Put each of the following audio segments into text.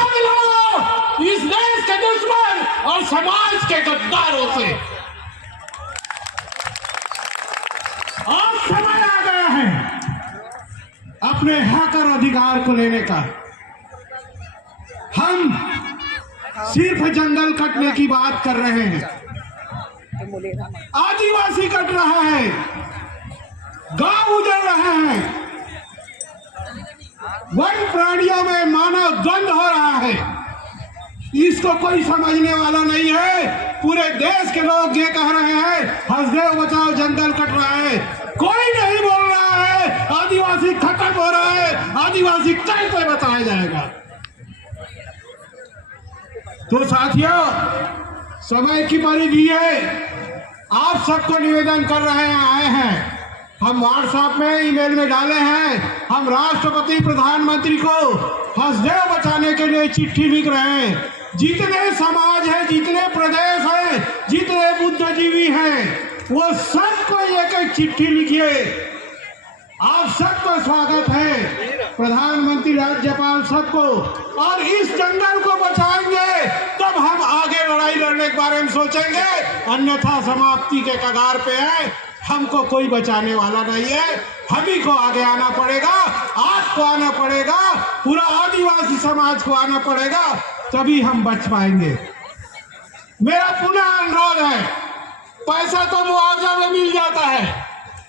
मोर्चा मिलाओ इस देश के दुश्मन और समाज के गद्दारों से। अब समय आ गया है अपने हक और अधिकार को लेने का। हम सिर्फ जंगल कटने की बात कर रहे हैं, आदिवासी कट रहा है, गांव उजड़ रहे हैं, वन प्राणियों में मानव द्वंद हो रहा है। इसको कोई समझने वाला नहीं है। पूरे देश के लोग ये कह रहे हैं हंसदेव बचाओ जंगल कट रहा है, कोई नहीं बोल रहा है आदिवासी खत्म हो रहा है, आदिवासी कैसे बचाया जाएगा। तो साथियों, समय की परिधि है, आप सबको निवेदन कर रहे हैं, आए हैं, हम व्हाट्सएप में ईमेल में डाले हैं, हम राष्ट्रपति प्रधानमंत्री को हंसदेव बचाने के लिए चिट्ठी लिख रहे हैं। जितने समाज हैं, जितने प्रदेश हैं, जितने बुद्धिजीवी हैं, वो सबको एक एक चिट्ठी लिखिए। आप सबका स्वागत है, प्रधानमंत्री, राज्यपाल, सबको। और इस जंगल को बचाएंगे तब हम आगे लड़ाई लड़ने के बारे में सोचेंगे, अन्यथा समाप्ति के कगार पे है। हमको कोई बचाने वाला नहीं है, हम ही को आगे आना पड़ेगा, आपको आना पड़ेगा, पूरा आदिवासी समाज को आना पड़ेगा, तभी हम बच पाएंगे। मेरा पुनः अनुरोध है, पैसा तो मुआवजा में मिल जाता है,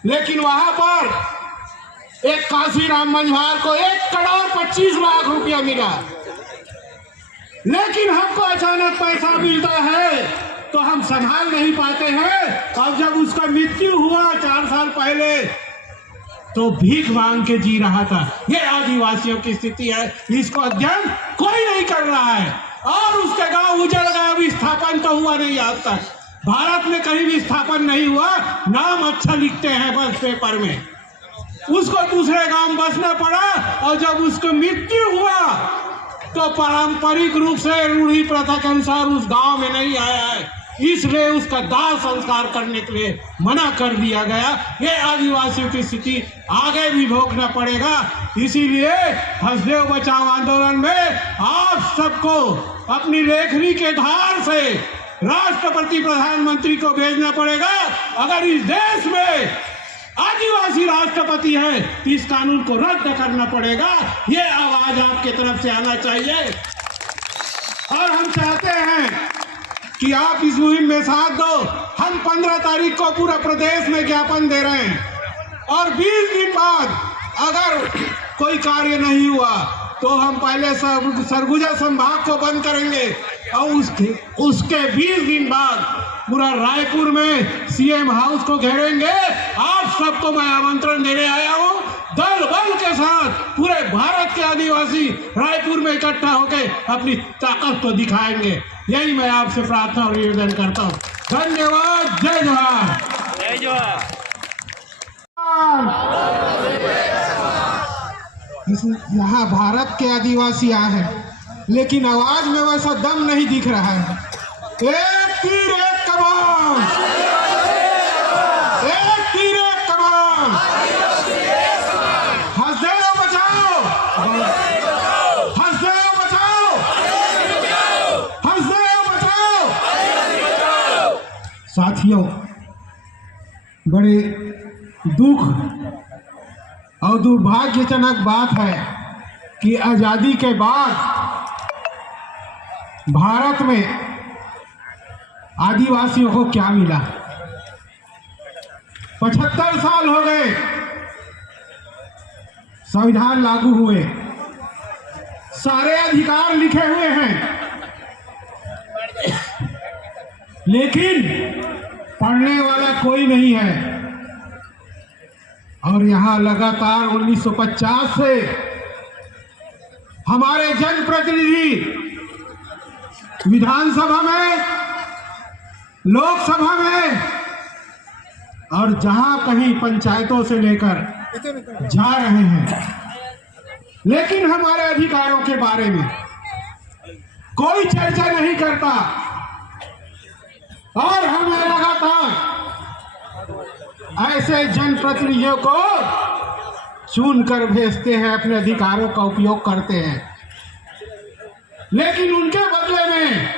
लेकिन वहां पर एक काशीराम मंझवार को 1,25,00,000 रुपया मिला, लेकिन हमको अचानक पैसा मिलता है तो हम संभाल नहीं पाते हैं। और जब उसका मृत्यु हुआ 4 साल पहले तो भीख मांग के जी रहा था। ये आदिवासियों की स्थिति है, इसको अध्ययन कोई नहीं कर रहा है। और उसके गांव उजड़ गए, विस्थापन तो हुआ नहीं आज तक। भारत में कहीं विस्थापन नहीं हुआ, नाम अच्छा लिखते हैं बस पेपर में, उसको दूसरे गांव बसना पड़ा। और जब उसकी मृत्यु हुआ तो पारंपरिक रूप से रूढ़ी प्रथा के अनुसार उस गांव में नहीं आया है, इसलिए उसका दाह संस्कार करने के लिए मना कर दिया गया। ये आदिवासियों की स्थिति आगे भी भोगना पड़ेगा। इसीलिए हंसदेव बचाओ आंदोलन में आप सबको अपनी लेखनी के धार से राष्ट्रपति प्रधानमंत्री को भेजना पड़ेगा। अगर इस देश में आदिवासी राष्ट्रपति है तो इस कानून को रद्द करना पड़ेगा। ये आवाज आपके तरफ से आना चाहिए। और हम चाहते हैं कि आप इस मुहिम में साथ दो। हम 15 तारीख को पूरा प्रदेश में ज्ञापन दे रहे हैं और 20 दिन बाद अगर कोई कार्य नहीं हुआ तो हम पहले सरगुजा संभाग को बंद करेंगे और उसके 20 दिन बाद पूरा रायपुर में सीएम हाउस को घेरेंगे। आप सबको मैं आमंत्रण देने आया हूँ, दल बल के साथ पूरे भारत के आदिवासी रायपुर में इकट्ठा होकर अपनी ताकत को दिखाएंगे। यही मैं आपसे प्रार्थना और निवेदन करता हूँ। धन्यवाद। जय जोहार। जय जोहार। यहाँ भारत के आदिवासी आए हैं, लेकिन आवाज में वैसा दम नहीं दिख रहा है। एक तीर एक कमान, एक तीर एक कमान, हंसदेव बचाओ, हंसदेव बचाओ, हंसदेव बचाओ। साथियों, बड़े दुख और दुर्भाग्यजनक बात है कि आजादी के बाद भारत में आदिवासियों को क्या मिला। 75 साल हो गए संविधान लागू हुए, सारे अधिकार लिखे हुए हैं, लेकिन पढ़ने वाला कोई नहीं है। और यहाँ लगातार 1950 से हमारे जनप्रतिनिधि विधानसभा में, लोकसभा में और जहां कहीं पंचायतों से लेकर जा रहे हैं, लेकिन हमारे अधिकारों के बारे में कोई चर्चा नहीं करता। और हम लगातार ऐसे जनप्रतिनिधियों को चुनकर भेजते हैं, अपने अधिकारों का उपयोग करते हैं। लेकिन उनके बदले में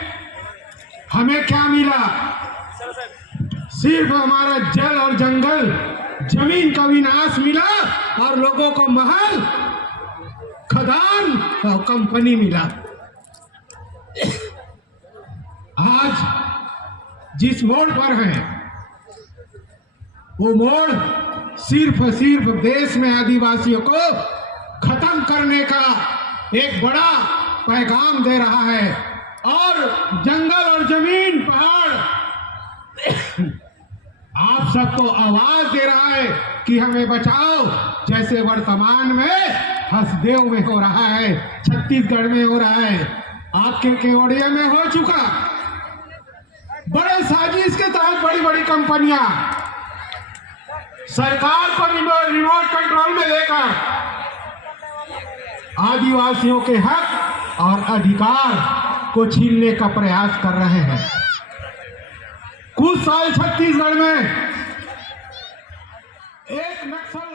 हमें क्या मिला? सिर्फ हमारा जल और जंगल, जमीन का विनाश मिला और लोगों को महल, खदान और कंपनी मिला। आज जिस मोड़ पर है वो मोड़ सिर्फ देश में आदिवासियों को खत्म करने का एक बड़ा पैगाम दे रहा है। और जंगल और जमीन, पहाड़ आप सबको आवाज दे रहा है कि हमें बचाओ, जैसे वर्तमान में हसदेव में हो रहा है, छत्तीसगढ़ में हो रहा है, आपके केवड़िया में हो चुका। बड़े साजिश के तहत बड़ी बड़ी कंपनियां सरकार को रिमोट कंट्रोल में लेकर आदिवासियों के हक और अधिकार को छीनने का प्रयास कर रहे हैं। कुछ साल छत्तीसगढ़ में एक नक्सल